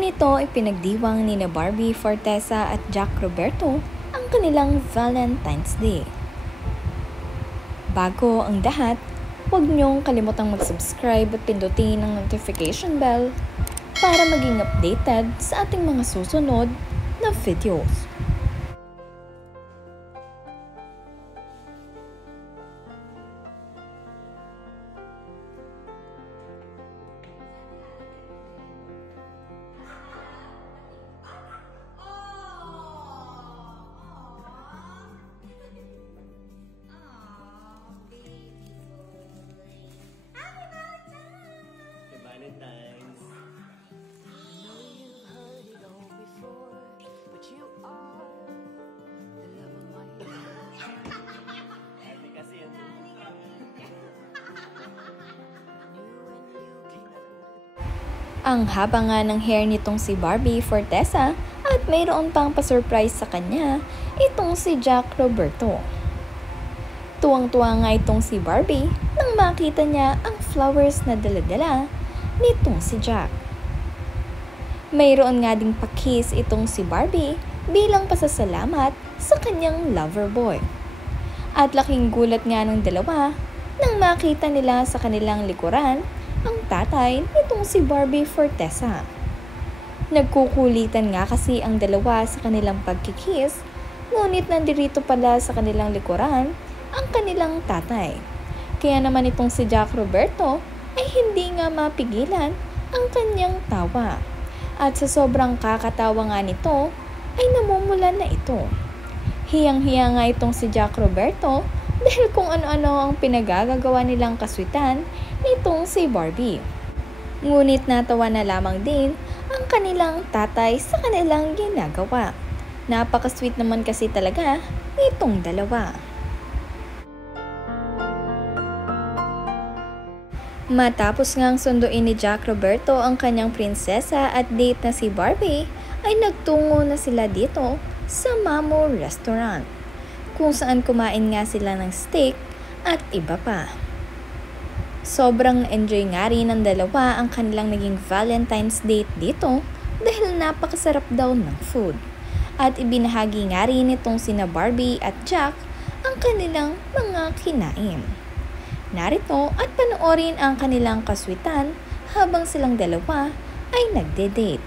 Ganito ay pinagdiwang ni Barbie Fortesa at Jack Roberto ang kanilang Valentine's Day. Bago ang lahat, huwag niyong kalimutang mag-subscribe at pindutin ang notification bell para maging updated sa ating mga susunod na videos. Valentine's. Kasi yun. Ang haba nga ng hair nitong si Barbie Fortesa at mayroon pang pa-surprise sa kanya itong si Jack Roberto. Tuwang-tuwa nga itong si Barbie nang makita niya ang flowers na dala-dala nitong si Jack. Mayroon nga ding pa-kiss itong si Barbie bilang pasasalamat sa kanyang lover boy. At laking gulat nga ng dalawa nang makita nila sa kanilang likuran ang tatay nitong si Barbie Fortesa. Nagkukulitan nga kasi ang dalawa sa kanilang pagkikiss, ngunit nandirito pala sa kanilang likuran ang kanilang tatay. Kaya naman itong si Jack Roberto ay hindi nga mapigilan ang kanyang tawa. At sa sobrang kakatawa nga nito ay namumulan na ito. Hiyang-hiya nga itong si Jack Roberto dahil kung ano-ano ang pinagagagawa nilang kaswitan nitong si Barbie. Ngunit natawa na lamang din ang kanilang tatay sa kanilang ginagawa. Napaka-sweet naman kasi talaga nitong dalawa. Matapos ngang sunduin ni Jack Roberto ang kanyang prinsesa at date na si Barbie, ay nagtungo na sila dito sa Mamo Restaurant, kung saan kumain nga sila ng steak at iba pa. Sobrang enjoy nga rin ng dalawa ang kanilang naging Valentine's date dito dahil napakasarap daw ng food. At ibinahagi nga rin itong sina Barbie at Jack ang kanilang mga kinain. Narito at panoorin ang kanilang kaswitan habang silang dalawa ay nagde-date.